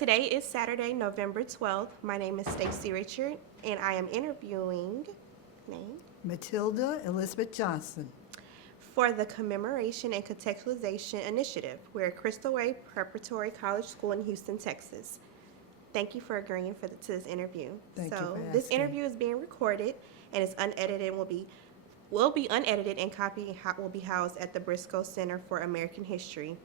today is Saturday, November 12th. My name is Stacy Richard, and I am interviewing name Matilda Elizabeth Johnson. for the Commemoration and Contextualization Initiative. We're at Crystal Way Preparatory College School in Houston, Texas. Thank you for agreeing to this interview. Thank you So for this asking. interview is being recorded and is unedited and will be unedited and will be housed at the Briscoe Center for American History.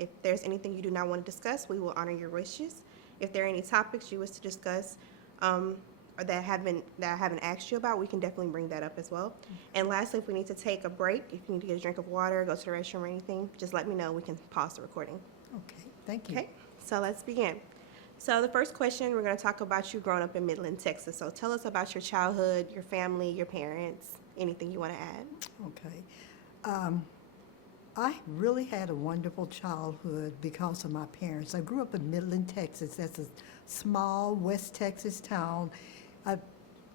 If there's anything you do not want to discuss, we will honor your wishes. If there are any topics you wish to discuss or that I haven't asked you about, we can definitely bring that up as well. And lastly, if we need to take a break, if you need to get a drink of water, go to the restroom or anything, just let me know. We can pause the recording. Okay, thank you. Okay, so let's begin. So the first question, we're going to talk about you growing up in Midland, Texas. So tell us about your childhood, your family, your parents, anything you want to add. Okay. I really had a wonderful childhood because of my parents. I grew up in Midland, Texas. That's a small West Texas town. I'm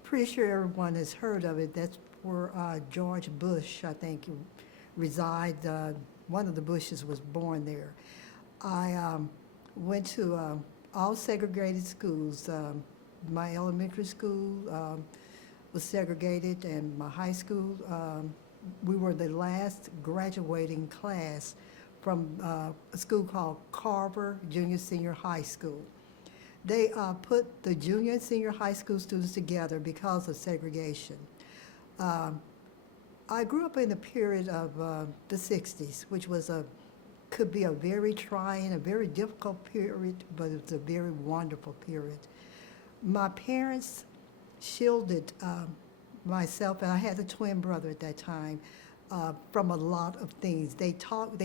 pretty sure everyone has heard of it. That's where George Bush, I think, resided. One of the Bushes was born there. I went to all segregated schools. My elementary school was segregated, and my high school, we were the last graduating class from a school called Carver Junior Senior High School. They put the junior and senior high school students together because of segregation. I grew up in a period of the 60s, which could be a very trying, a very difficult period, but it's a very wonderful period. My parents shielded myself, and I had a twin brother at that time, from a lot of things. They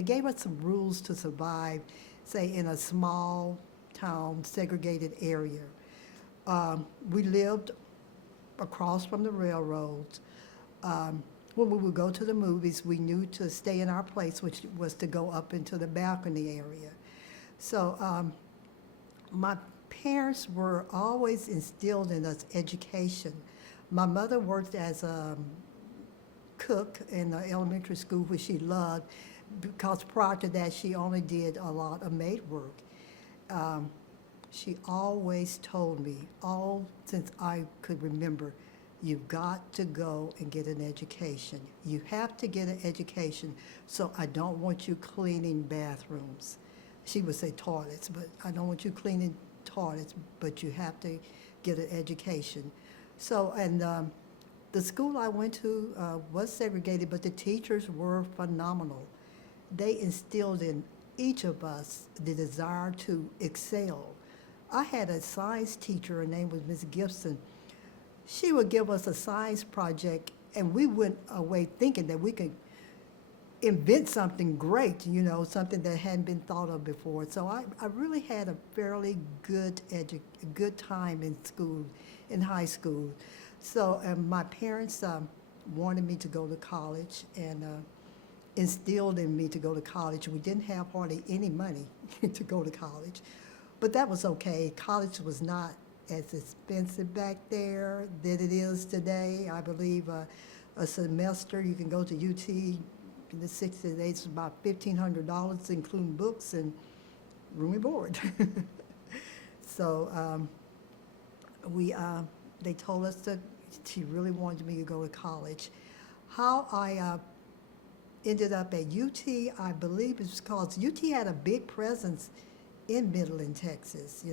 gave us some rules to survive, say, in a small town, segregated area. We lived across from the railroads. When we would go to the movies, we knew to stay in our place, which was to go up into the balcony area. So my parents were always instilled in us education. My mother worked as a cook in the elementary school, which she loved, because prior to that, she only did a lot of maid work. She always told me, all since I could remember, you've got to go and get an education. You have to get an education, so I don't want you cleaning bathrooms. She would say toilets, but I don't want you cleaning toilets, but you have to get an education. So, and the school I went to was segregated, but the teachers were phenomenal. They instilled in each of us the desire to excel. I had a science teacher, her name was Miss Gibson. She would give us a science project, and we went away thinking that we could invent something great, something that hadn't been thought of before. So I really had a fairly good time in school, in high school. So my parents wanted me to go to college and instilled in me to go to college. We didn't have hardly any money to go to college, but that was okay. College was not as expensive back there than it is today. I believe a semester you can go to UT in the 60s, it's about $1,500, including books and room and board. So they told us that she really wanted me to go to college. How I ended up at UT, I believe it's because UT had a big presence in Midland, Texas.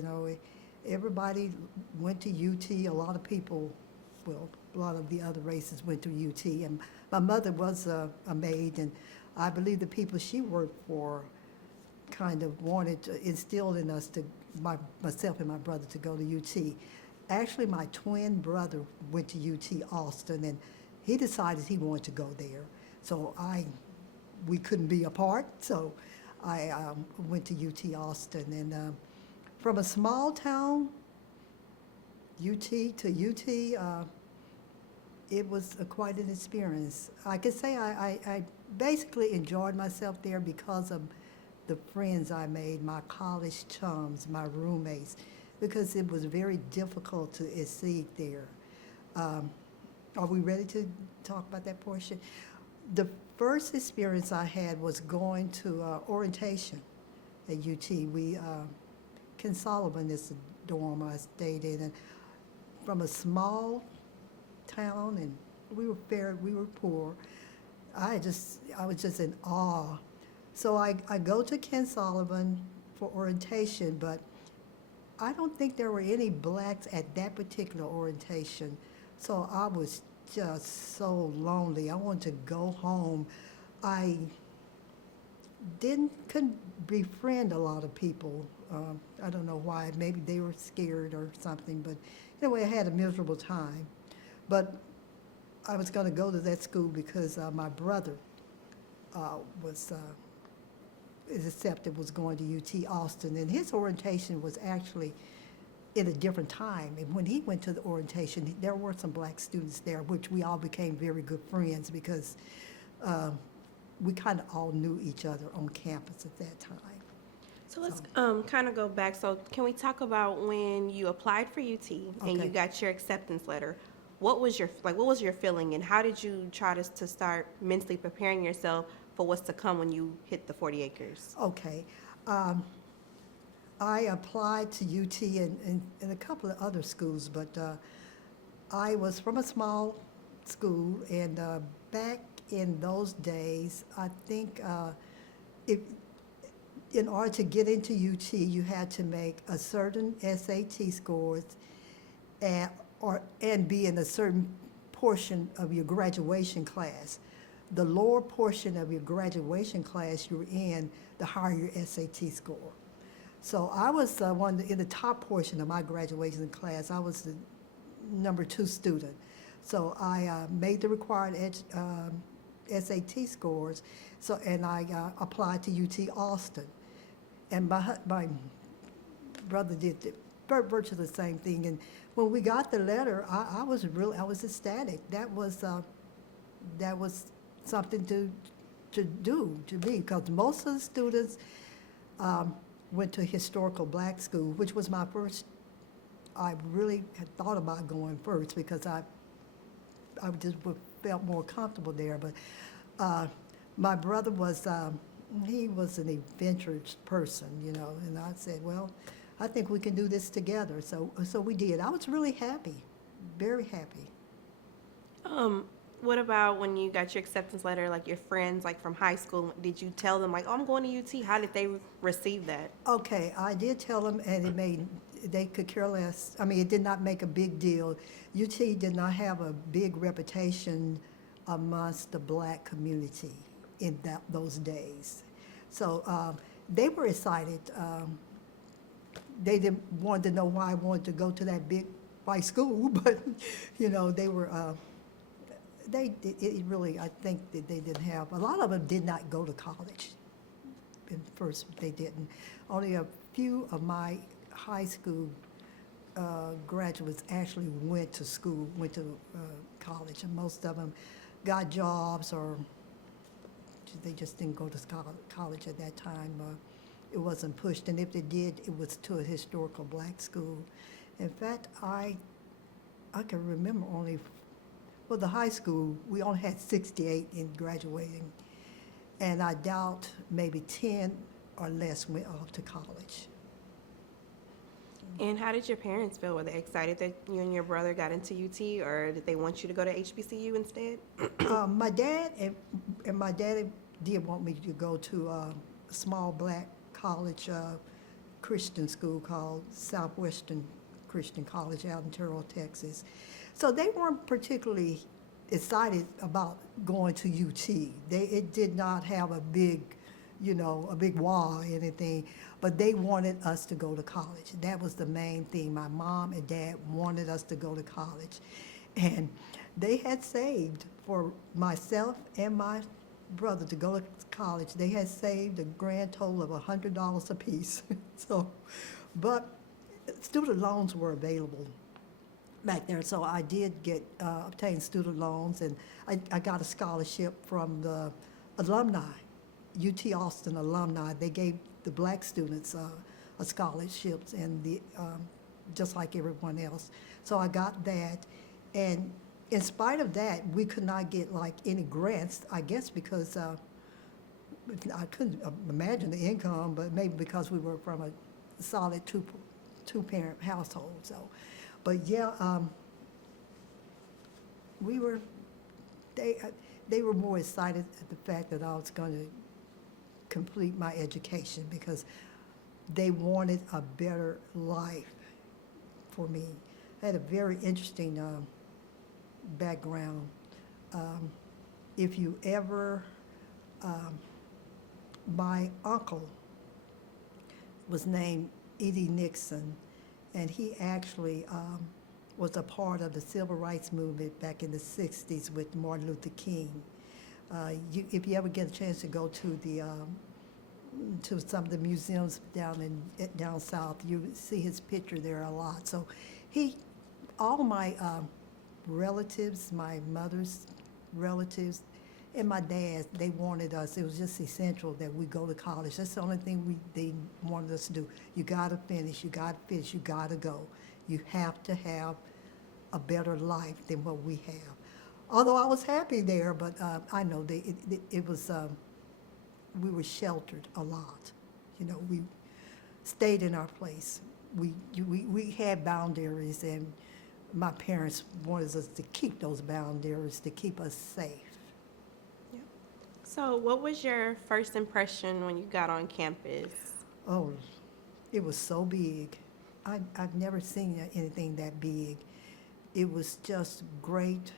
Everybody went to UT. A lot of people, well, a lot of the other races went to UT. And my mother was a maid, and I believe the people she worked for kind of wanted to instill in us, myself and my brother, to go to UT. Actually, my twin brother went to UT Austin, and he decided he wanted to go there. So we couldn't be apart, so I went to UT Austin. And from a small town, UT to UT, it was quite an experience. I could say I basically enjoyed myself there because of the friends I made, my college chums, my roommates, because it was very difficult to exceed there. Are we ready to talk about that portion? The first experience I had was going to orientation at UT. Ken Sullivan is the dorm I stayed in, and from a small town, and we were poor. I was just in awe. So I go to Ken Sullivan for orientation, but I don't think there were any blacks at that particular orientation. So I was just so lonely. I wanted to go home. I couldn't befriend a lot of people. I don't know why. Maybe they were scared or something. But anyway, I had a miserable time. But I was going to go to that school because my brother was accepted, was going to UT Austin, and his orientation was actually in a different time. And when he went to the orientation, there were some black students there, which we all became very good friends because we kind of all knew each other on campus at that time. So let's kind of go back. So can we talk about when you applied for UT and you Okay. got your acceptance letter? What was your feeling, and how did you try to start mentally preparing yourself for what's to come when you hit the 40 acres? Okay. I applied to UT and a couple of other schools, but I was from a small school, and back in those days, I think in order to get into UT, you had to make a certain SAT scores and be in a certain portion of your graduation class. The lower portion of your graduation class you're in, the higher your SAT score. So I was one in the top portion of my graduation class. I was the number 2 student. So I made the required SAT scores. So and I applied to UT Austin, and my brother did virtually the same thing. And when we got the letter, I was ecstatic. That was something to do to me, because most of the students went to historical black school, which was my first. I really had thought about going first because I just felt more comfortable there. But my brother was he was an adventurous person, you know, and I said, well, I think we can do this together. So we did. I was really happy, very happy. What about when you got your acceptance letter, like your friends, like from high school? Did you tell them, like, oh, I'm going to UT? How did they receive that? Okay, I did tell them, and they could care less. I mean, it did not make a big deal. UT did not have a big reputation amongst the black community in those days. So they were excited. They didn't want to know why I wanted to go to that big white school, but, you know, they were, it really, I think that they didn't have, a lot of them did not go to college. At first, they didn't. Only a few of my high school graduates actually went to school, went to college, and most of them got jobs, or they just didn't go to college at that time. It wasn't pushed, and if they did, it was to a historical black school. In fact, I can remember only, well, the high school, we only had 68 in graduating, and I doubt maybe 10 or less went off to college. And how did your parents feel? Were they excited that you and your brother got into UT, or did they want you to go to HBCU instead? My dad and my daddy did want me to go to a small black college, Christian school called Southwestern Christian College out in Terrell, Texas. So they weren't particularly excited about going to UT. It did not have a big, you know, a big wall or anything, but they wanted us to go to college. That was the main thing. My mom and dad wanted us to go to college. And they had saved for myself and my brother to go to college. They had saved a grand total of $100 apiece. So, but student loans were available back there, so I did obtain student loans, and I got a scholarship from the alumni, UT Austin alumni. They gave the black students a scholarships, and just like everyone else. So I got that, and in spite of that, we could not get like any grants, I guess because I couldn't imagine the income, but maybe because we were from a solid two-parent household, so. But yeah, we were, they, they were more excited at the fact that I was going to complete my education because they wanted a better life for me. I had a very interesting background. If you ever, my uncle was named Edie Nixon, and he actually was a part of the civil rights movement back in the 60s with Martin Luther King. If you ever get a chance to go to to some of the museums down south, you see his picture there a lot. So all my relatives, my mother's relatives, and my dad's, they wanted us, it was just essential that we go to college. That's the only thing they wanted us to do. You gotta finish, you gotta go. You have to have a better life than what we have. Although I was happy there, but I know it was, we were sheltered a lot. You know, we stayed in our place. We had boundaries, and my parents wanted us to keep those boundaries to keep us safe. Yeah. So what was your first impression when you got on campus? Oh, it was so big. I've never seen anything that big. It was just great.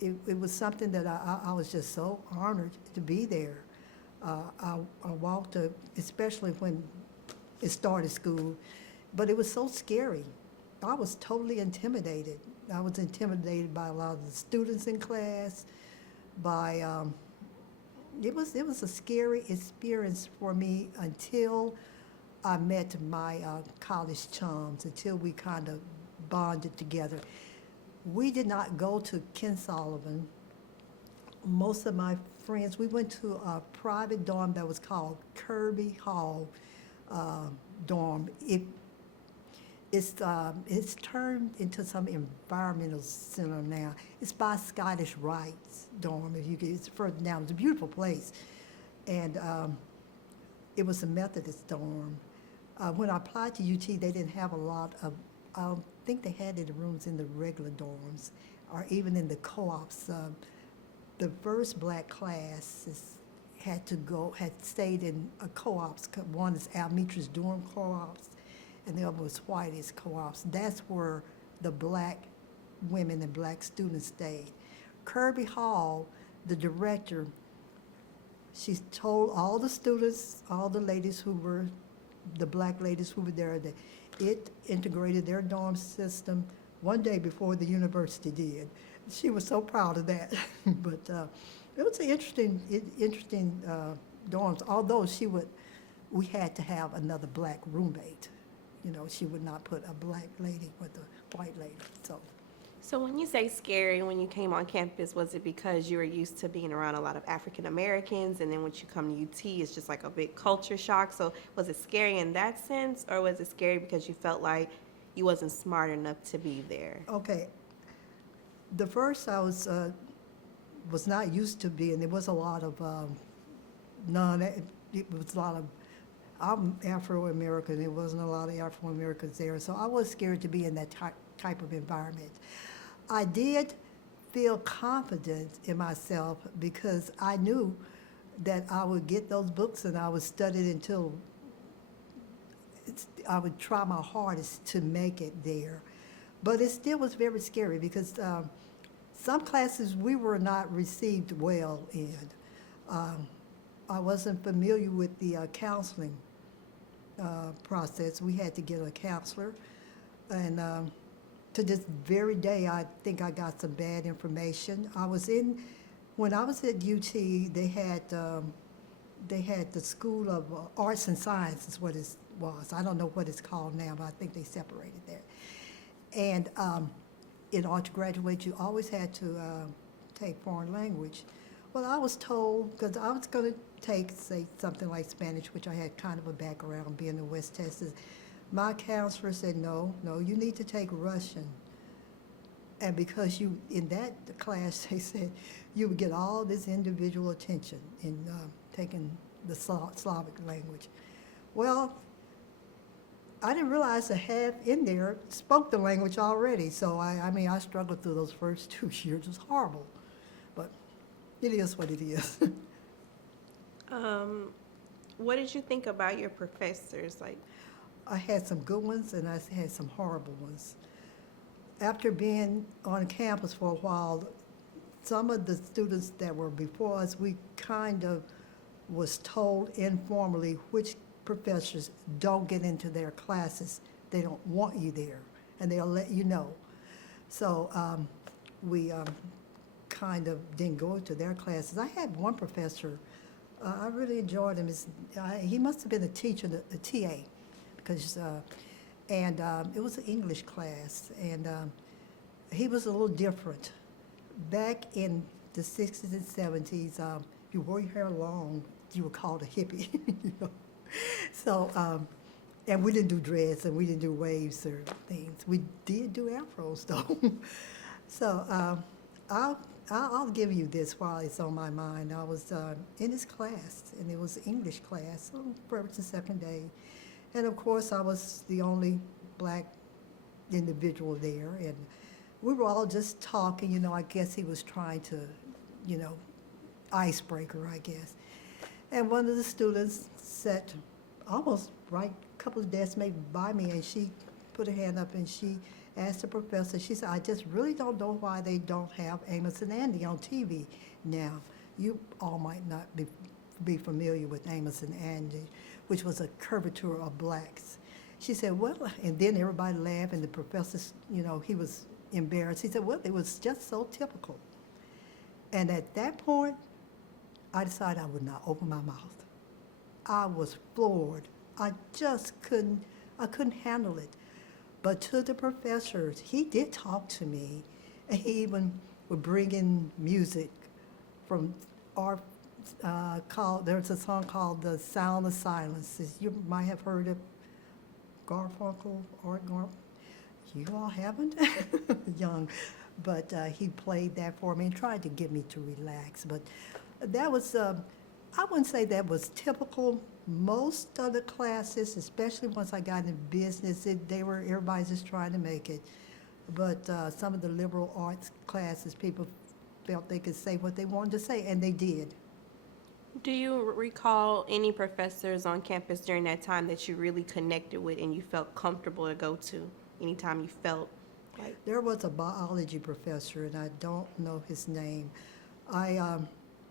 It was something that I was just so honored to be there. I walked, especially when it started school, but it was so scary. I was totally intimidated. I was intimidated by a lot of the students in class, it was a scary experience for me until I met my college chums, until we kind of bonded together. We did not go to Ken Sullivan. Most of my friends, we went to a private dorm that was called Kirby Hall dorm. It's turned into some environmental center now. It's by Scottish Rites dorm. It's further down. It's a beautiful place, and it was a Methodist dorm. When I applied to UT, they didn't have a lot of. I don't think they had any rooms in the regular dorms, or even in the co-ops. The first black class had stayed in a co-ops. One is Almetri's dorm co-ops, and the other was Whitey's co-ops. That's where the black women and black students stayed. Kirby Hall, the director, she told all the students, all the ladies the black ladies who were there, that it integrated their dorm system one day before the university did. She was so proud of that. But it was an interesting dorms, although we had to have another black roommate. You know, she would not put a black lady with a white lady, So when you say scary, when you came on campus, was it because you were used to being around a lot of African Americans, and then once you come to UT, it's just like a big culture shock? So was it scary in that sense, or was it scary because you felt like you wasn't smart enough to be there? Okay. The first I was not used to being. There was a lot of I'm Afro-American. There wasn't a lot of Afro-Americans there, so I was scared to be in that type of environment. I did feel confident in myself because I knew that I would get those books and I would study it until I would try my hardest to make it there. But it still was very scary because some classes we were not received well in. I wasn't familiar with the counseling process. We had to get a counselor, and to this very day, I think I got some bad information. When I was at UT, they had the School of Arts and Science is what it was. I don't know what it's called now, but I think they separated that. And in order to graduate, you always had to take foreign language. Well, I was told, because I was going to say something like Spanish, which I had kind of a background being in West Texas. My counselor said, no, you need to take Russian. And because in that class, they said, you would get all this individual attention in taking the Slavic language. Well, I didn't realize the half in there spoke the language already. So I mean, I struggled through those first 2 years. It was horrible, but it is what it is. What did you think about your professors? Like, I had some good ones and I had some horrible ones. After being on campus for a while, some of the students that were before us, we kind of was told informally which professors don't get into their classes. They don't want you there, and they'll let you know. So we kind of didn't go to their classes. I had one professor, I really enjoyed him. He must have been a teacher, a TA, because, and it was an English class, and he was a little different. Back in the 60s and 70s, if you wore your hair long, you were called a hippie. You know? So, and we didn't do dreads and we didn't do waves or things. We did do afros though. So I'll give you this while it's on my mind. I was in his class, and it was English class, first and second day. And of course, I was the only black individual there, and we were all just talking. You know, I guess he was trying to, you know, icebreaker, I guess. And one of the students sat almost right, a couple of desks maybe by me, and she put her hand up and she asked the professor, she said, I just really don't know why they don't have Amos and Andy on TV now. You all might not be familiar with Amos and Andy, which was a caricature of blacks. She said, well, and then everybody laughed, and the professor, you know, he was embarrassed. He said, well, it was just so typical. And at that point, I decided I would not open my mouth. I was floored. I just couldn't handle it. But to the professors, he did talk to me, and he even would bring in music from our, there's a song called The Sound of Silence. You might have heard of Garfunkel, Art Garfunkel. You all haven't? Young. But he played that for me and tried to get me to relax. But that was, I wouldn't say that was typical. Most of the classes, especially once I got into business, everybody's just trying to make it. But some of the liberal arts classes, people felt they could say what they wanted to say, and they did. do you recall any professors on campus during that time that you really connected with and you felt comfortable to go to anytime you felt like? There was a biology professor, and I don't know his name.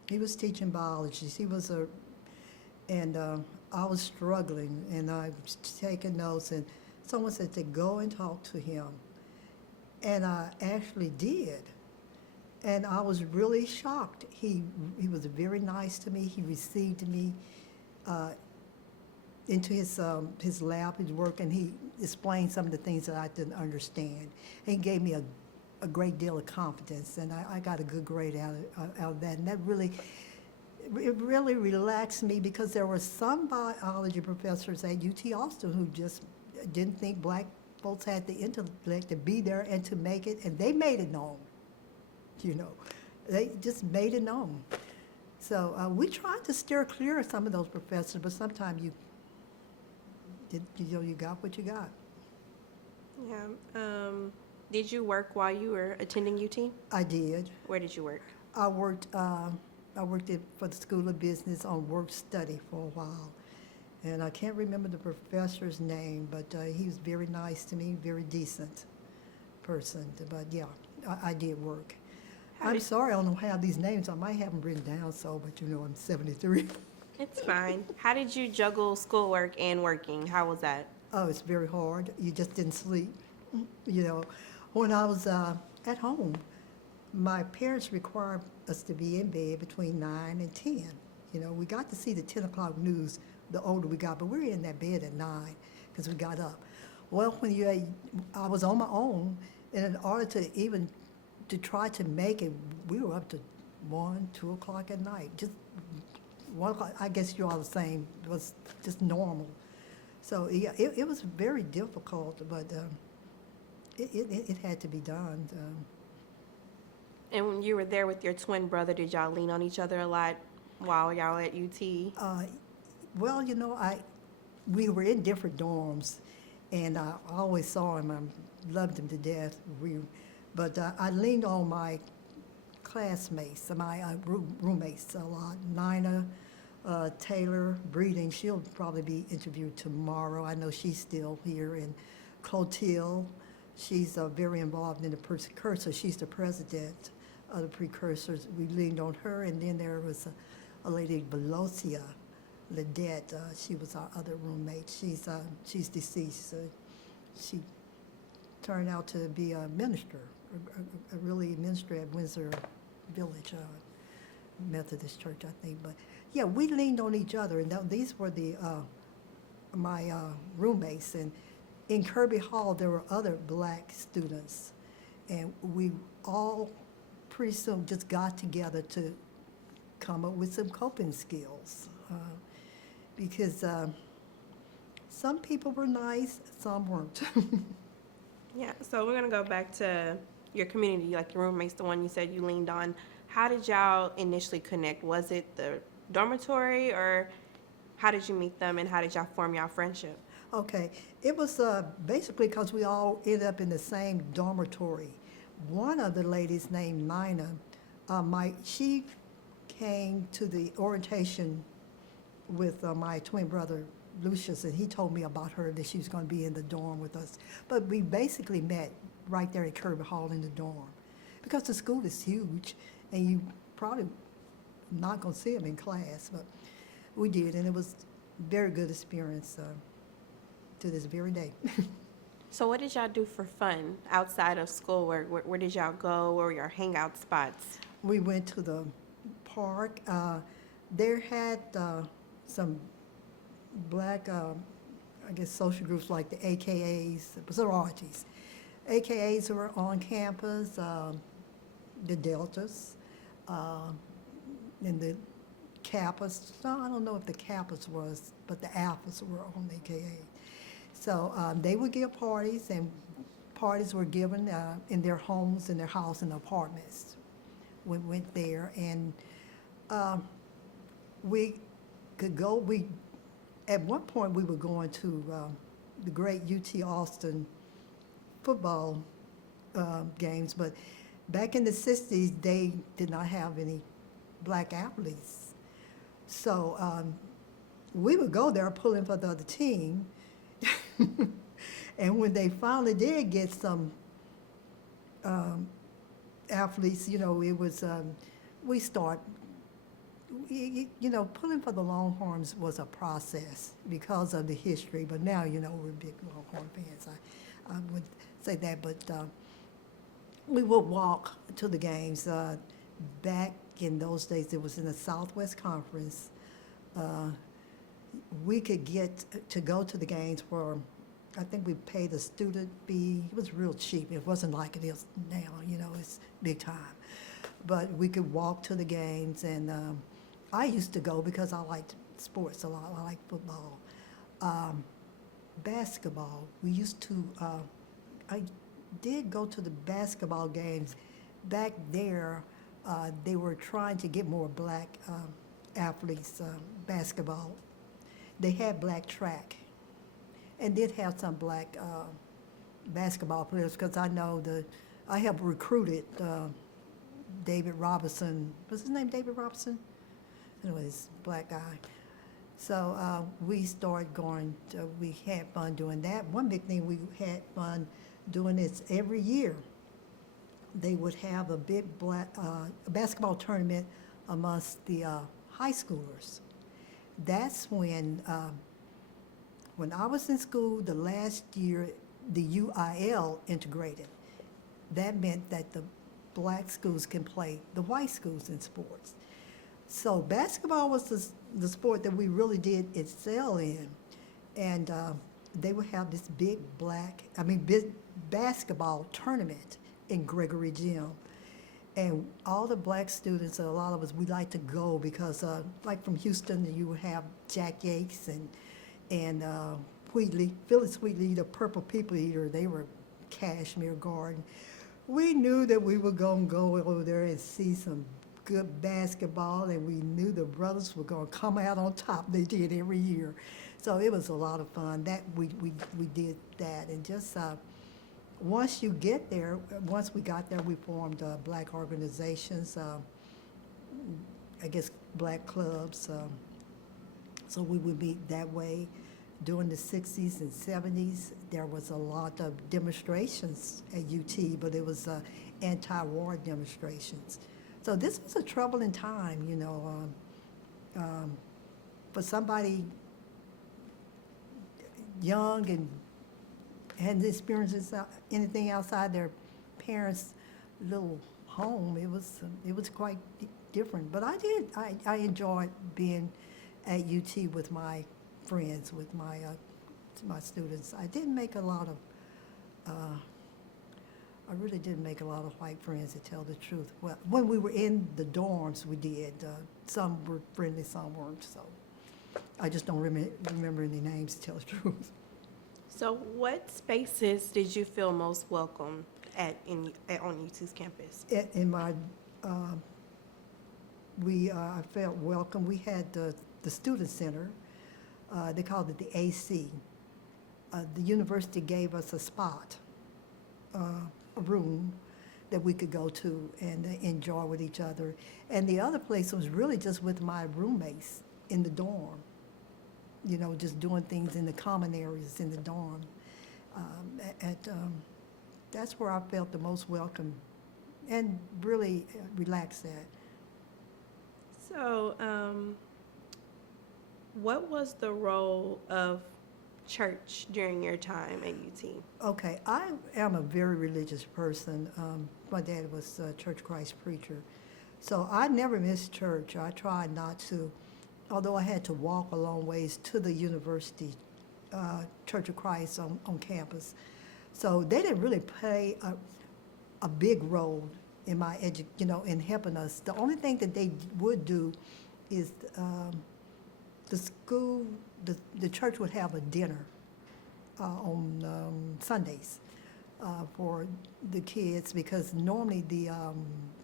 He was teaching biology. I was struggling, and I was taking notes, and someone said to go and talk to him. And I actually did. And I was really shocked. He was very nice to me. He received me into his lab, his work, and he explained some of the things that I didn't understand. And he gave me a great deal of confidence, and I got a good grade out of that. And that really relaxed me, because there were some biology professors at UT Austin who just didn't think black folks had the intellect to be there and to make it, and they made it known. You know, they just made it known. So we tried to steer clear of some of those professors, but sometimes you got what you got. Yeah. Did you work while you were attending UT? I did. Where did you work? I worked for the School of Business on work study for a while. And I can't remember the professor's name, but he was very nice to me, very decent person. But yeah, I did work. I'm sorry I don't have these names. I might have them written down, but you know I'm 73. It's fine. How did you juggle schoolwork and working? How was that? Oh, it's very hard. You just didn't sleep. You know, when I was at home, my parents required us to be in bed between 9 and 10. You know, we got to see the 10 o'clock news the older we got, but we were in that bed at 9 because we got up. Well, I was on my own, and in order to try to make it, we were up to 1, 2 o'clock at night. Just 1 o'clock, I guess you're all the same. It was just normal. So yeah, it was very difficult, but it had to be done. And when you were there with your twin brother, did y'all lean on each other a lot while y'all at UT? Well, you know, we were in different dorms, and I always saw him. I loved him to death. But I leaned on my classmates, my roommates a lot. Nina Taylor Breeding, she'll probably be interviewed tomorrow. I know she's still here. And Clotilde, she's very involved in the Precursor. She's the president of the Precursors. We leaned on her. And then there was a lady, Velocia Ledette. She was our other roommate. She's deceased. She turned out to be a minister, a really minister at Windsor Village Methodist Church, I think. But yeah, we leaned on each other, and these were my roommates. And in Kirby Hall, there were other black students, and we all pretty soon just got together to come up with some coping skills, because some people were nice, some weren't. Yeah, so we're gonna go back to your community, like your roommates, the one you said you leaned on. How did y'all initially connect? Was it the dormitory, or how did you meet them, and how did y'all form y'all friendship? Okay, it was basically because we all ended up in the same dormitory. One of the ladies named Nina, she came to the orientation with my twin brother Lucius, and he told me about her, that she was going to be in the dorm with us. But we basically met right there at Kirby Hall in the dorm, because the school is huge, and you probably not going to see them in class, but we did, and it was a very good experience to this very day. So what did y'all do for fun outside of schoolwork? Where did y'all go? Where were your hangout spots? We went to the park. There had some black, I guess, social groups like the AKAs, sororities. AKAs were on campus, the Deltas, and the Kappas. No, I don't know if the Kappas was, but the Alphas were on AKA. So they would give parties, and parties were given in their homes, in their house, and apartments. We went there, and we could go. At one point, we were going to the great UT Austin football games, but back in the 60s, they did not have any black athletes. So we would go there pulling for the other team. And when they finally did get some athletes, it was, pulling for the Longhorns was a process because of the history, but now, we're big Longhorn fans. I would say that, but we would walk to the games. Back in those days, it was in the Southwest Conference. We could get to go to the games for, I think we paid the student fee. It was real cheap. It wasn't like it is now, it's big time. But we could walk to the games, and I used to go because I liked sports a lot. I liked football. Basketball, we used to, I did go to the basketball games. Back there, they were trying to get more black athletes, basketball. They had black track, and did have some black basketball players, because I know I have recruited David Robinson. Was his name David Robinson? Anyways, black guy. So we started going, we had fun doing that. One big thing we had fun doing is every year they would have a big basketball tournament amongst the high schoolers. That's when I was in school, the last year, the UIL integrated. That meant that the black schools can play the white schools in sports. So basketball was the sport that we really did excel in. And they would have this big basketball tournament in Gregory Gym. And all the black students, a lot of us, we like to go because, like from Houston, you would have Jack Yates and Wheatley, Phyllis Wheatley, the Purple People Eater. They were Cashmere Garden. We knew that we were going to go over there and see some good basketball, and we knew the brothers were going to come out on top. They did every year. So it was a lot of fun. That we did that, and just once you get there, once we got there, we formed black organizations. I guess black clubs. So we would meet that way. During the 60s and 70s, there was a lot of demonstrations at UT, but it was anti-war demonstrations. So this was a troubling time, you know, for somebody young and hadn't experienced anything outside their parents' little home. It was quite different. But I enjoyed being at UT with my friends, with my students. I didn't make a lot of, I really didn't make a lot of white friends, to tell the truth. Well, when we were in the dorms, we did. Some were friendly, some weren't. So I just don't remember any names, to tell the truth. So what spaces did you feel most welcome on UT's campus? In my, I felt welcome. We had the student center. They called it the AC. The university gave us a spot, a room that we could go to and enjoy with each other. And the other place was really just with my roommates in the dorm, you know, just doing things in the common areas in the dorm. That's where I felt the most welcome and really relaxed at. So, what was the role of church during your time at UT? Okay, I am a very religious person. My dad was a Church Christ preacher. So I never missed church. I tried not to, although I had to walk a long ways to the university, Church of Christ on campus. So they didn't really play a big role in my in helping us. The only thing that they would do is the school, the church would have a dinner on Sundays for the kids, because normally the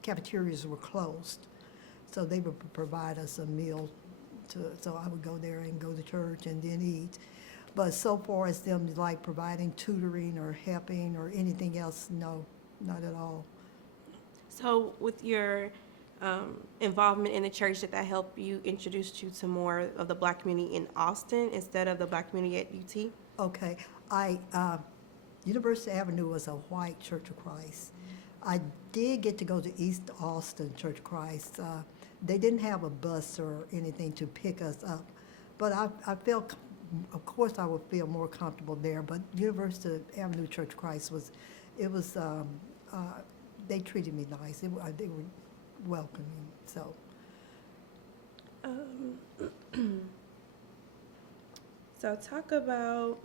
cafeterias were closed. So they would provide us a meal, so I would go there and go to church and then eat. But so far as them like providing tutoring or helping or anything else, no, not at all. So with your involvement in the church, did that help you introduce you to more of the black community in Austin instead of the black community at UT? Okay, University Avenue was a white Church of Christ. I did get to go to East Austin Church of Christ. They didn't have a bus or anything to pick us up, but I felt, of course, I would feel more comfortable there. But University Avenue Church of Christ they treated me nice. They were welcoming. So. So talk about,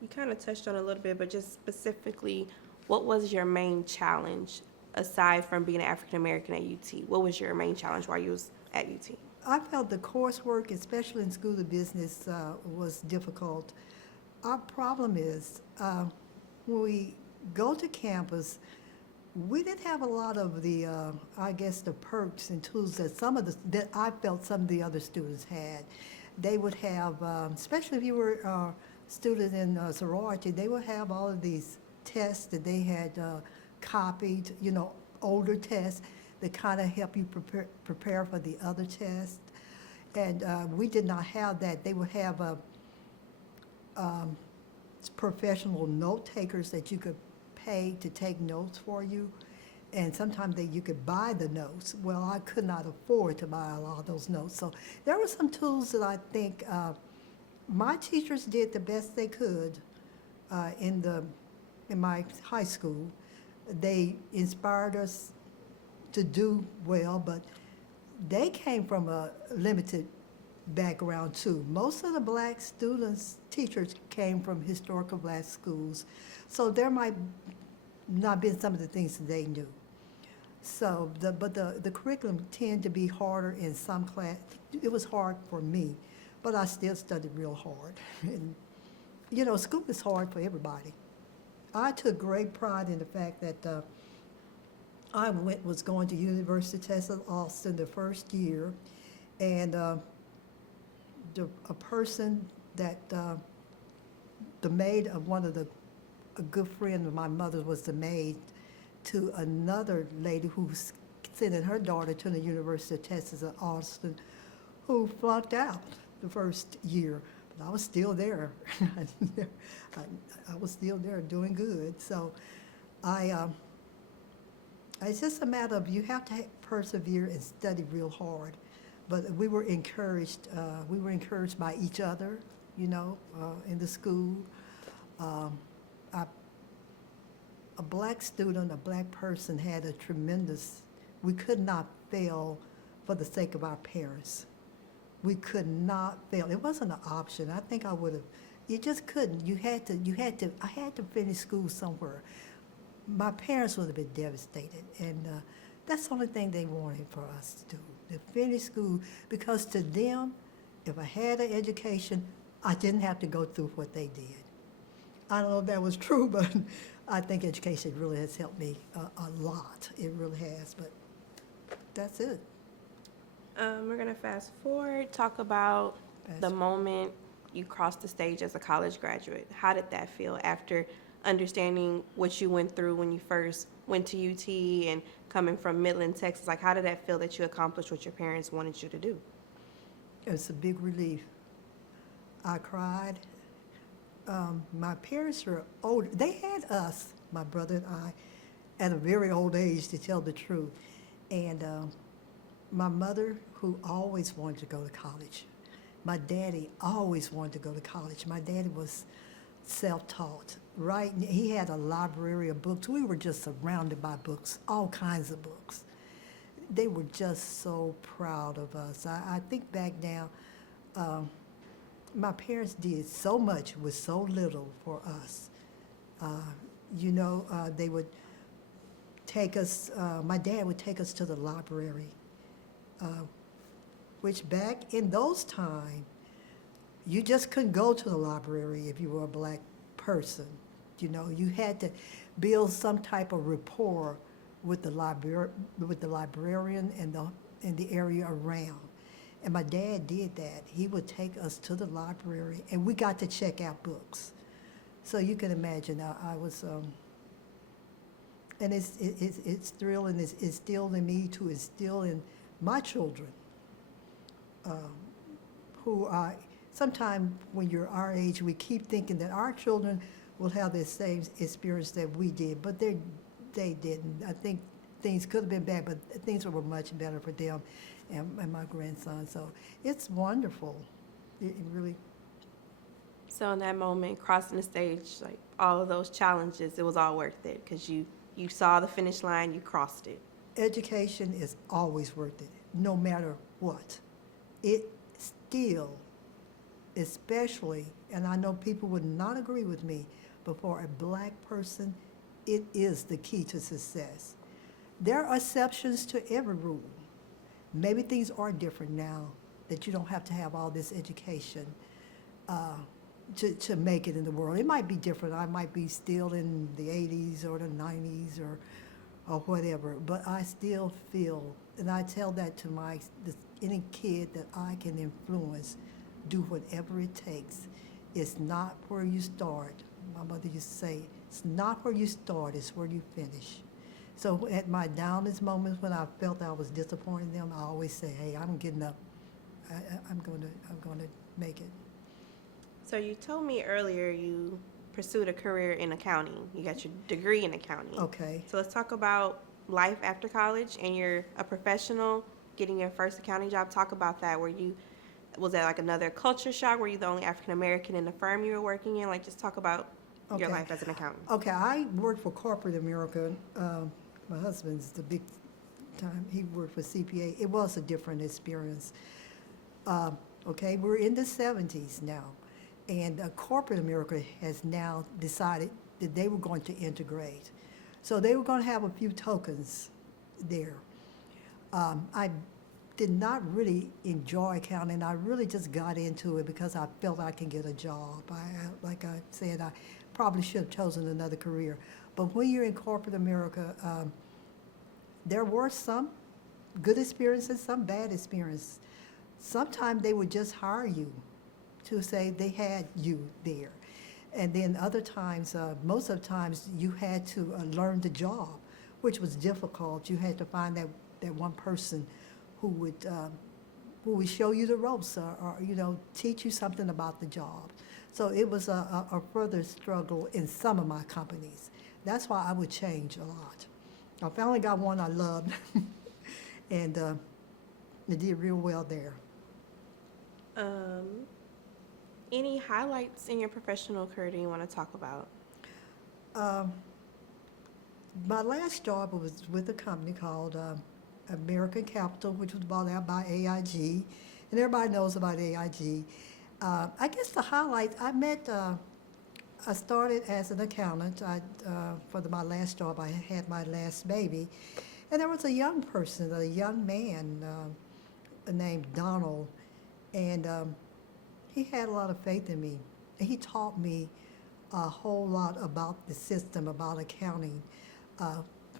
you kind of touched on it a little bit, but just specifically, what was your main challenge aside from being an African American at UT? What was your main challenge while you was at UT? I felt the coursework, especially in School of Business, was difficult. Our problem is when we go to campus, we didn't have a lot of the, I guess, the perks and tools that I felt some of the other students had. They would have, especially if you were a student in sorority, they would have all of these tests that they had copied, you know, older tests that kind of help you prepare for the other tests. And we did not have that. They would have professional note takers that you could pay to take notes for you, and sometimes you could buy the notes. Well, I could not afford to buy a lot of those notes. So there were some tools that I think my teachers did the best they could in my high school. They inspired us to do well, but they came from a limited background too. Most of the black teachers came from historical black schools, so there might not been some of the things that they knew. So, but the curriculum tended to be harder in some class. It was hard for me, but I still studied real hard. And, you know, school is hard for everybody. I took great pride in the fact that I was going to University of Texas Austin the first year, and a person that the maid of a good friend of my mother was the maid to another lady who's sending her daughter to the University of Texas at Austin, who flunked out the first year. But I was still there. I was still there doing good. So it's just a matter of you have to persevere and study real hard. But we were encouraged by each other, in the school. A black student, a black person had a tremendous, we could not fail for the sake of our parents. We could not fail. It wasn't an option. I think I would have, you just couldn't. I had to finish school somewhere. My parents would have been devastated, and that's the only thing they wanted for us to do, to finish school, because to them, if I had an education, I didn't have to go through what they did. I don't know if that was true, but I think education really has helped me a lot. It really has, but that's it. We're going to fast forward, talk about the moment you crossed the stage as a college graduate. How did that feel after understanding what you went through when you first went to UT and coming from Midland, Texas? Like, how did that feel that you accomplished what your parents wanted you to do? It's a big relief. I cried. My parents were older. They had us, my brother and I, at a very old age, to tell the truth. And my mother, who always wanted to go to college. My daddy always wanted to go to college. My daddy was self-taught, right? He had a library of books. We were just surrounded by books, all kinds of books. They were just so proud of us. I think back now, my parents did so much with so little for us. They would take us, my dad would take us to the library, which back in those times, you just couldn't go to the library if you were a black person. You had to build some type of rapport with the librarian and the area around. And my dad did that. He would take us to the library, and we got to check out books. So you can imagine, I was, and it's thrilling. It's instilled in me to instill in my children, who are, sometimes when you're our age, we keep thinking that our children will have the same experience that we did, but they didn't. I think things could have been bad, but things were much better for them and my grandson. So it's wonderful. It really. So in that moment, crossing the stage, like all of those challenges, it was all worth it because you saw the finish line, you crossed it. Education is always worth it, no matter what. It still, especially, and I know people would not agree with me, but for a black person, it is the key to success. There are exceptions to every rule. Maybe things are different now, that you don't have to have all this education to make it in the world. It might be different. I might be still in the 80s or the 90s or whatever, but I still feel, and I tell that to any kid that I can influence, do whatever it takes. It's not where you start. My mother used to say, it's not where you start, it's where you finish. So at my downest moments when I felt I was disappointing them, I always say, hey, I'm getting up. I'm going to make it. So you told me earlier you pursued a career in accounting. You got your degree in accounting. Okay. So let's talk about life after college, and you're a professional getting your first accounting job. Talk about that. Was that like another culture shock? Were you the only African American in the firm you were working in? Like, just talk about your life as an accountant. Okay, I worked for corporate America. My husband's the big time. He worked for CPA. It was a different experience. Okay, we're in the 70s now, and corporate America has now decided that they were going to integrate. So they were going to have a few tokens there. I did not really enjoy accounting. I really just got into it because I felt I could get a job. Like I said, I probably should have chosen another career. But when you're in corporate America, there were some good experiences, some bad experiences. Sometimes they would just hire you to say they had you there. And then other times, most of the times, you had to learn the job, which was difficult. You had to find that one person who would show you the ropes or teach you something about the job. So it was a further struggle in some of my companies. That's why I would change a lot. I finally got one I loved, and it did real well there. Any highlights in your professional career that you want to talk about? My last job was with a company called American Capital, which was bought out by AIG, and everybody knows about AIG. I guess the highlights, I started as an accountant. My last job, I had my last baby, and there was a young person, a young man named Donald, and he had a lot of faith in me. And he taught me a whole lot about the system, about accounting,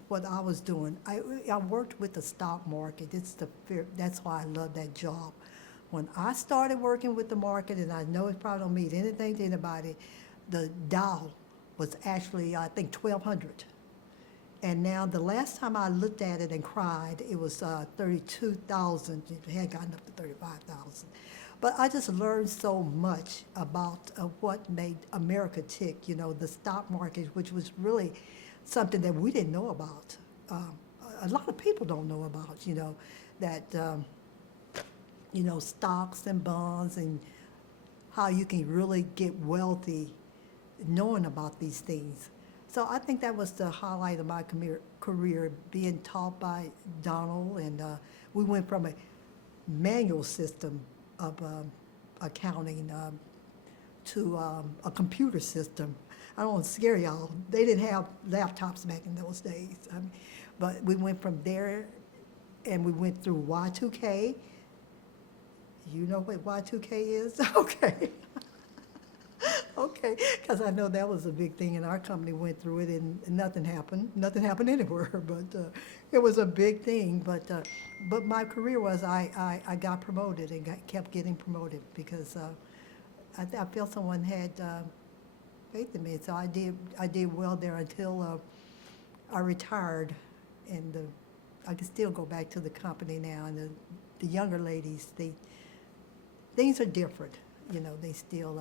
what I was doing. I worked with the stock market. That's why I love that job. When I started working with the market, and I know it probably don't mean anything to anybody, the Dow was actually, I think, 1,200. And now the last time I looked at it and cried, it was 32,000. It had gotten up to 35,000. But I just learned so much about what made America tick, the stock market, which was really something that we didn't know about. A lot of people don't know about, that, stocks and bonds and how you can really get wealthy knowing about these things. So I think that was the highlight of my career, being taught by Donald, and we went from a manual system of accounting to a computer system. I don't want to scare y'all. They didn't have laptops back in those days. But we went from there, and we went through Y2K. You know what Y2K is? Okay. Okay, because I know that was a big thing, and our company went through it, and nothing happened. Nothing happened anywhere, but it was a big thing. But my career was I got promoted and kept getting promoted because I felt someone had faith in me. So I did well there until I retired, and I can still go back to the company now. And the younger ladies, things are different. They still.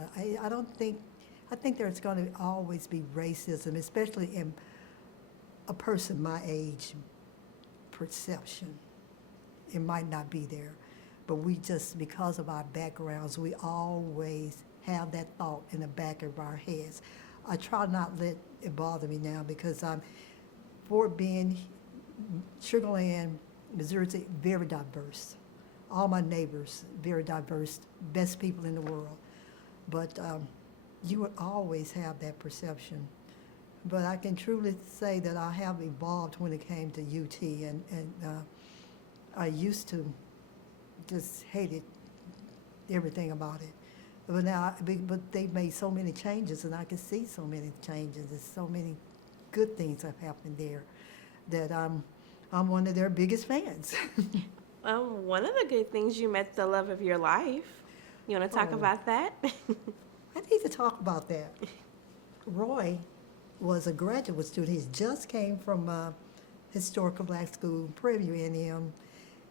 I think there's going to always be racism, especially in a person my age. Perception. It might not be there, but we just, because of our backgrounds, we always have that thought in the back of our heads. I try not let it bother me now because Fort Bend, Sugar Land, Missouri, very diverse. All my neighbors, very diverse, best people in the world. But you would always have that perception. But I can truly say that I have evolved when it came to UT, and I used to just hated everything about it. But they've made so many changes, and I can see so many changes, and so many good things have happened there that I'm one of their biggest fans. One of the good things, you met the love of your life. You want to talk about that? I need to talk about that. Roy was a graduate student. He just came from Historical Black School, Prairie View A&M,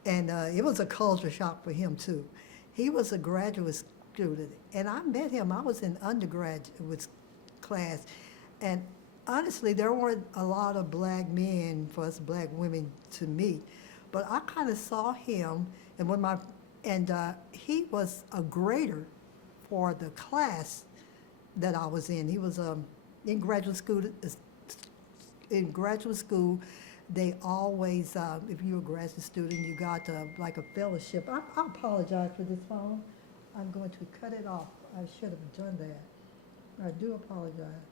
and it was a culture shock for him, too. He was a graduate student, and I met him. I was in undergraduate class, and honestly, there weren't a lot of black men for us black women to meet. But I kind of saw him, and he was a grader for the class that I was in. He was in graduate school. In graduate school, they always, if you're a graduate student, you got like a fellowship. I apologize for this phone. I'm going to cut it off. I should have done that. I do apologize.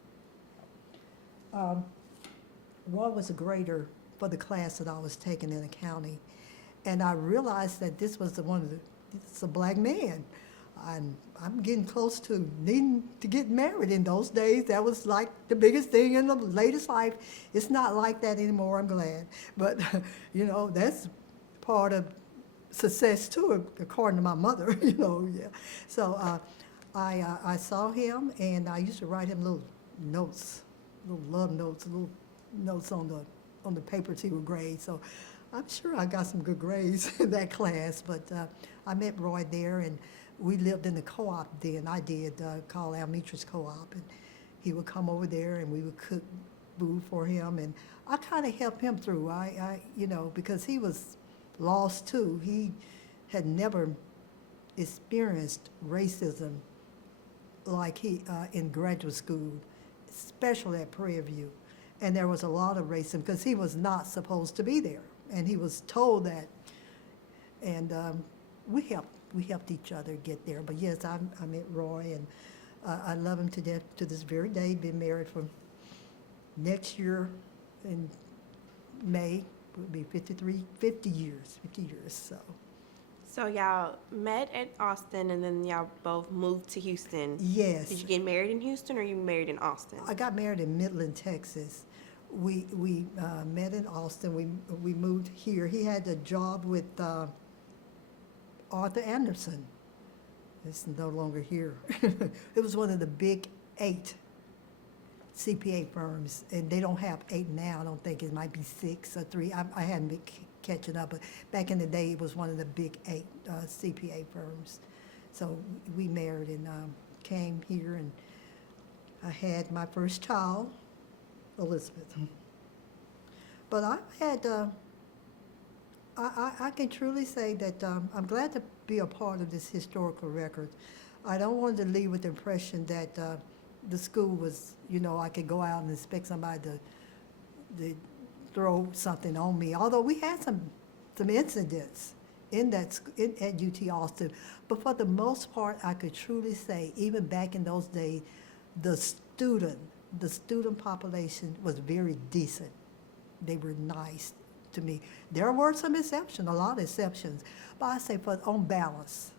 Roy was a grader for the class that I was taking in accounting. And I realized that this was it's a black man. I'm getting close to needing to get married in those days. That was like the biggest thing in the latest life. It's not like that anymore, I'm glad. But, that's part of success too, according to my mother, yeah. So I saw him, and I used to write him little notes, little love notes, little notes on the papers he would grade. So I'm sure I got some good grades in that class. But I met Roy there, and we lived in the co-op then. I did call Almitras Co-op, and he would come over there, and we would cook food for him, and I kind of helped him through. Because he was lost too. He had never experienced racism like he in graduate school, especially at Prairie View. And there was a lot of racism because he was not supposed to be there, and he was told that. And we helped each other get there. But yes, I met Roy, and I love him to death to this very day. Been married for next year in May would be 50 years. So y'all met at Austin, and then y'all both moved to Houston. Yes. Did you get married in Houston, or you married in Austin? I got married in Midland, Texas. We met in Austin. We moved here. He had a job with Arthur Anderson. It's no longer here. It was one of the big 8 CPA firms, and they don't have 8 now. I don't think it might be 6 or 3. I hadn't been catching up, but back in the day, it was one of the big 8 CPA firms. So we married and came here, and I had my first child, Elizabeth. But I had, I can truly say that I'm glad to be a part of this historical record. I don't want to leave with the impression that the school was, I could go out and expect somebody to throw something on me. Although we had some incidents at UT Austin, but for the most part, I could truly say, even back in those days, the student population was very decent. They were nice to me. There were some exceptions, a lot of exceptions, but I say on balance,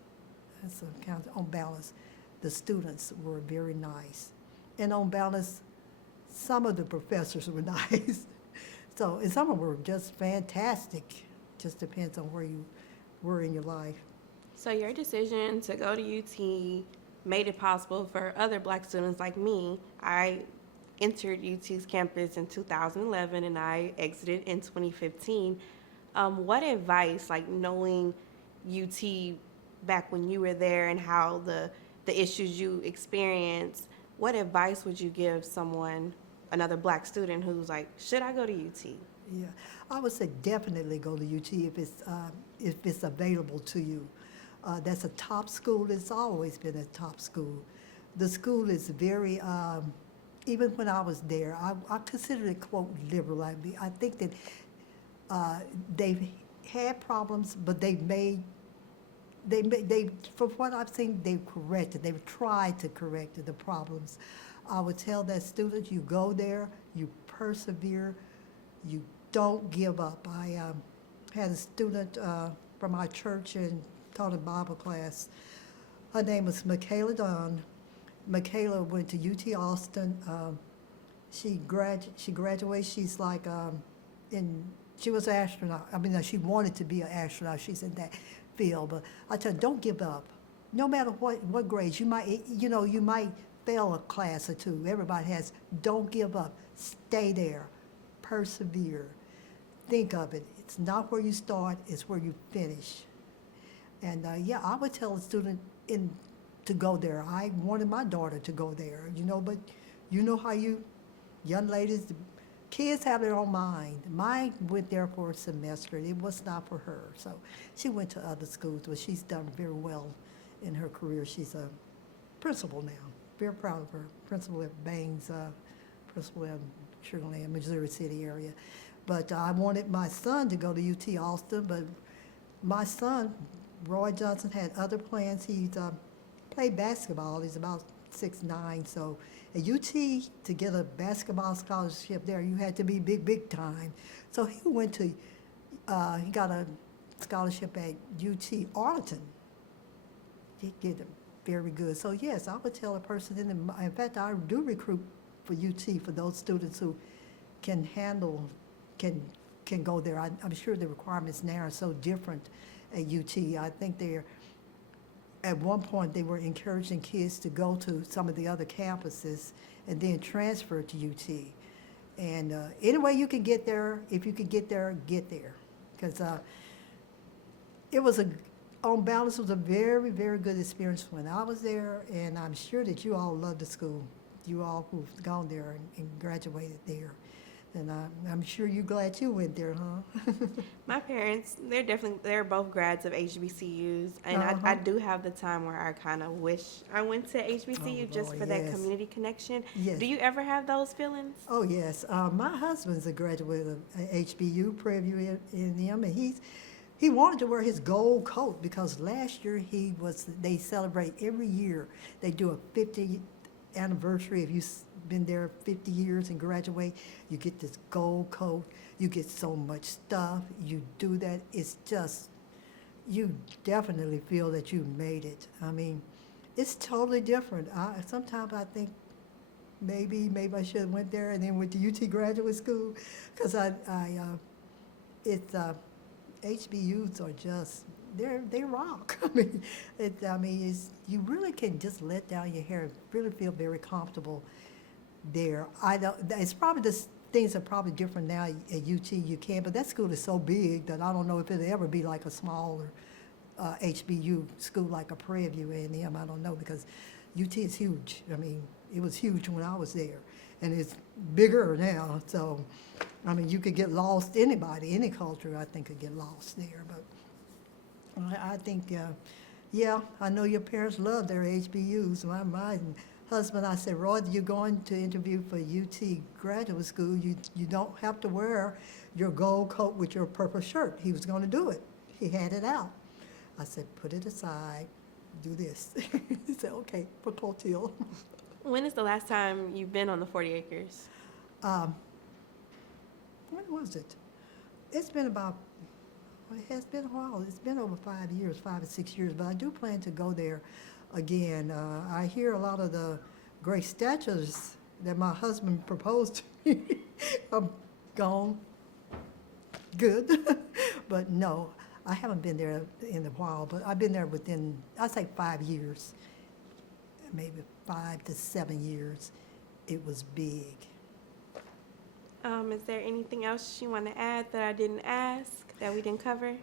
the students were very nice. And on balance, some of the professors were nice. So, and some of them were just fantastic. Just depends on where you were in your life. So your decision to go to UT made it possible for other Black students like me. I entered UT's campus in 2011, and I exited in 2015. What advice, like knowing UT back when you were there and how the issues you experienced, what advice would you give someone, another Black student who's like, should I go to UT? Yeah, I would say definitely go to UT if it's available to you. That's a top school. It's always been a top school. The school is very, even when I was there, I consider it, quote, liberal. I think that they've had problems, but they, from what I've seen, they've corrected. They've tried to correct the problems. I would tell that student, you go there, you persevere, you don't give up. I had a student from our church and taught a Bible class. Her name was Michaela Dunn. Michaela went to UT Austin. She graduated. She's like she was an astronaut. I mean, she wanted to be an astronaut. She's in that field. But I tell her, don't give up. No matter what grades, you might fail a class or two. Everybody has. Don't give up. Stay there. Persevere. Think of it. It's not where you start. It's where you finish. And I would tell a student to go there. I wanted my daughter to go there, but you know how you young ladies, the kids have their own mind. Mine went there for a semester. It was not for her. So she went to other schools, but she's done very well in her career. She's a principal now. Very proud of her. Principal at Bangs, principal in Sugar Land, Missouri City area. But I wanted my son to go to UT Austin, but my son, Roy Johnson, had other plans. He's played basketball. He's about 6'9", so at UT, to get a basketball scholarship there, you had to be big time. So he went to, he got a scholarship at UT Arlington. He did very good. So yes, I would tell a person, in fact, I do recruit for UT for those students who can handle, can go there. I'm sure the requirements now are so different at UT. I think they're at one point, they were encouraging kids to go to some of the other campuses and then transfer to UT. And any way you can get there, if you can get there, get there. Because it was on balance, it was a very, very good experience when I was there, and I'm sure that you all love the school. You all who've gone there and graduated there. And I'm sure you're glad you went there, huh? My parents, they're both grads of HBCUs, and I do have the time where I kind of wish I went to HBCU Oh, just Lord, for that yes. community connection. Yes. Do you ever have those feelings? Oh, yes. My husband's a graduate of HBU, Prairie View A&M, and he wanted to wear his gold coat because last year they celebrate every year. They do a 50th anniversary. If you've been there 50 years and graduate, you get this gold coat. You get so much stuff. You do that. It's just, you definitely feel that you made it. I mean, it's totally different. Sometimes I think maybe I should have went there and then went to UT Graduate School, because HBUs are just, they rock. You really can just let down your hair and really feel very comfortable there. It's probably things are probably different now at UT. You can, but that school is so big that I don't know if it'll ever be like a smaller HBU school like a Prairie View A&M. I don't know, because UT is huge. I mean, it was huge when I was there, and it's bigger now. So, I mean, you could get lost. Anybody, any culture, I think, could get lost there. But I think, yeah, I know your parents love their HBUs. My husband, I said, Roy, you're going to interview for UT Graduate School. You don't have to wear your gold coat with your purple shirt. He was going to do it. He had it out. I said, put it aside, do this. He said, okay, for Clotilde. When is the last time you've been on the 40 acres? When was it? It's been it has been a while. It's been over 5 years, 5 or 6 years, but I do plan to go there again. I hear a lot of the great statues that my husband proposed to me are gone. Good. But no, I haven't been there in a while, but I've been there within, I'd say 5 years, maybe 5 to 7 years. It was big. Is there anything else you want to add that I didn't ask, that we didn't cover?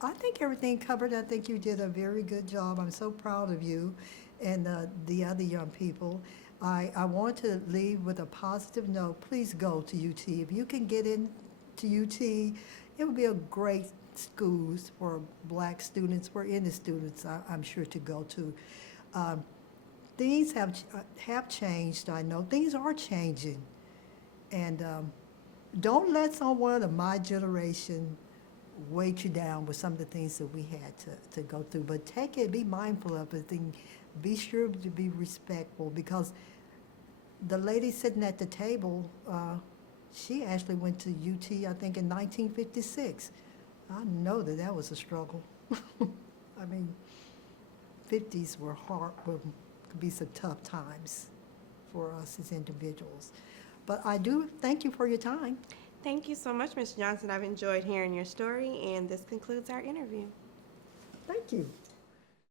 I think everything covered. I think you did a very good job. I'm so proud of you and the other young people. I want to leave with a positive note. Please go to UT. If you can get into UT, it would be a great school for black students, for any students, I'm sure, to go to. Things have changed, I know. Things are changing. And don't let someone of my generation weight you down with some of the things that we had to go through. But take it, be mindful of it, and be sure to be respectful, because the lady sitting at the table, she actually went to UT, I think, in 1956. I know that was a struggle. I mean, 50s were hard, could be some tough times for us as individuals. But I do thank you for your time. Thank you so much, Ms. Johnson. I've enjoyed hearing your story, and this concludes our interview. Thank you.